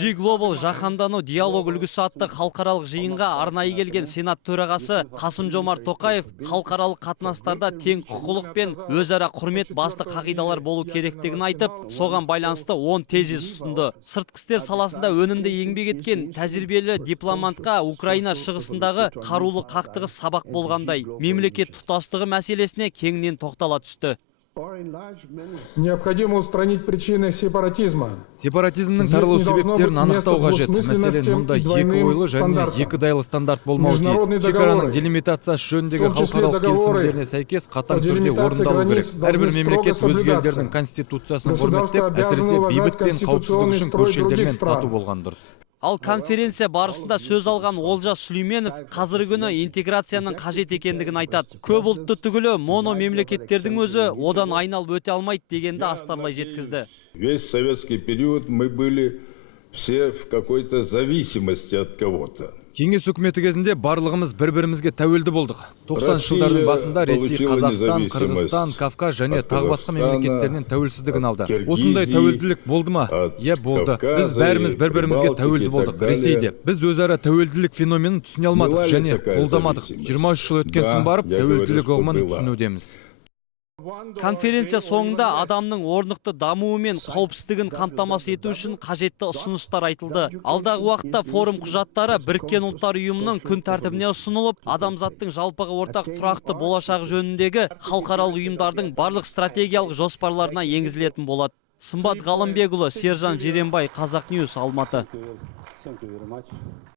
G-Global жаһандану диалог үлгісі атты халықаралық жиынға арнайы келген Сенат төрағасы Қасым-Жомарт Тоқаев халықаралық қатынастарда тең құқылық пен өзара құрмет басты қағидалар болу керектігін айтып, соған байланысты 10 тезис ұсынды. Сыртқы істер саласында өнімді еңбек еткен тәжірибелі дипломатқа Украина шығысындағы қарулы қақтығыс сабақ болғандай, мемлекет тұтастығы мәселесіне кеңінен тоқтала түсті. Необходимо устранить причины сепаратизма. Сепаратизмнің таралу себептерін анықтау қажет. Мәселен, мұнда екі ойлы және екі дайлы стандарт болмауы тиіс. Шекараның делимитациясы жөніндегі халықаралық келісімдеріне сәйкес қатаң түрде орындалу керек. Әрбір мемлекет өзге елдердің конституциясын құрметтеп, әсіресе бейбіт пен қауіпсіздік үшін көрші елдермен тату болған дұрыс. Ал конференция барысында сөз алған Олжас Сүлейменов қазіргі күні интеграцияның қажет екендігін айтады. Көп ұлтты түгілі моно мемлекеттердің өзі одан айналып өте алмайды дегенді астарлай жеткізді. Весь советский период мы были все в какой-то зависимости от кого-то. Кеңес үкіметі кезінде барлығымыз бір-бірімізге тәуелді болдық. 90 жылдардың басында Ресей, Қазақстан, Қырғызстан, Кавказ және тағы басқа мемлекеттерінен тәуелсіздігін алды. Осындай тәуелділік болды ма? Иә, болды. Біз бәріміз бір-бірімізге тәуелді болдық. Ресейде біз өзара тәуелділік феноменін түсіне алмадық және қолдамадық. 23 жыл өткен соң барып тәуелділік ұғымын түсінудеміз. Конференция соңында адамның орнықты дамуы мен қауіпсіздігін қамтамасыз ету үшін қажетті ұсыныстар айтылды. Алдағы уақытта форум құжаттары Біріккен ұлттар ұйымының күн тәртібіне ұсынылып, адамзаттың жалпыға ортақ тұрақты болашағы жөніндегі халықаралық ұйымдардың барлық стратегиялық жоспарларына енгізілетін болады. Сымбат Ғалымбекұлы, Сержан Жеренбай, Қазақ Ньюс, Алматы.